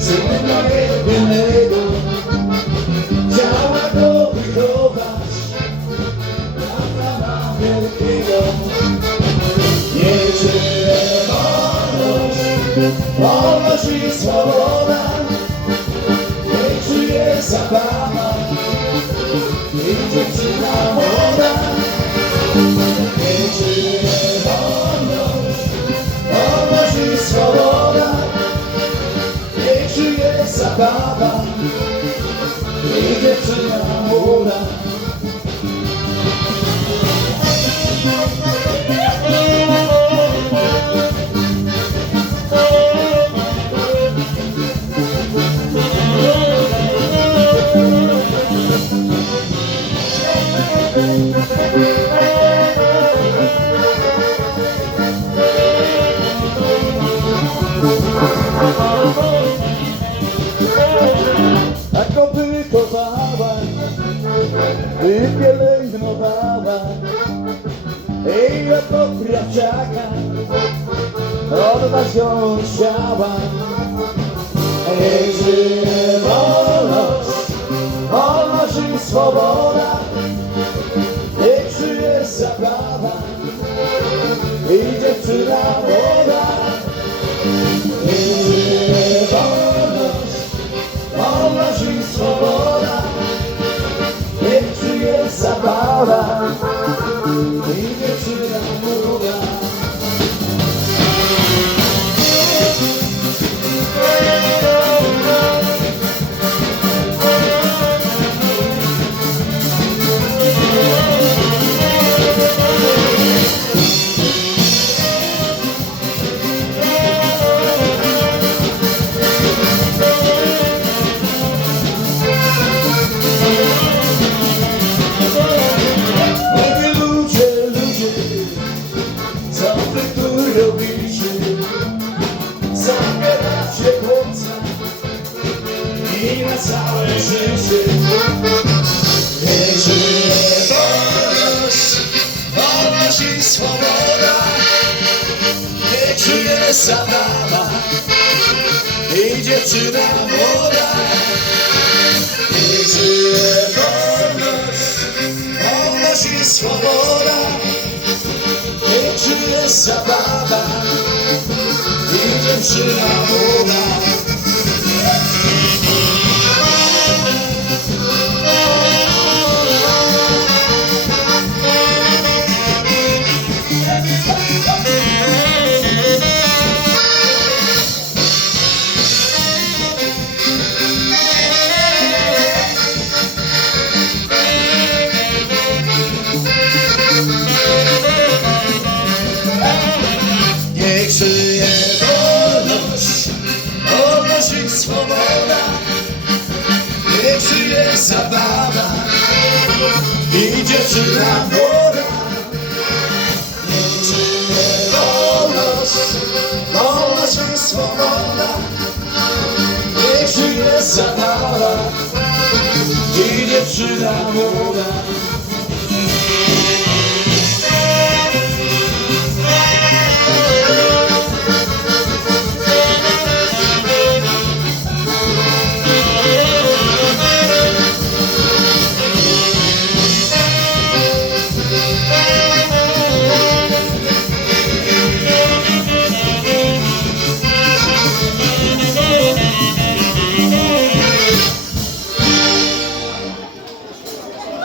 Cudna jednego Chciała go wychować Dla pana wielkiego Nie wolność Wolność i swoboda i i jako kwiaciaka oddać ją chciała. Niech żyje wolność, wolność i swoboda, niech żyje zabawa i dziewczyna i na całe życie. Niech żyje wolność, wolność i swoboda. Niech żyje zabawa i dziewczyna młoda. Niech żyje wolność, wolność i swoboda. Niech żyje zabawa i dziewczyna młoda. I swoboda. Niech żyje zabawa i dziewczyna młoda. Niech żyje wolność, wolność i swoboda. Niech żyje zabawa i dziewczyna młoda.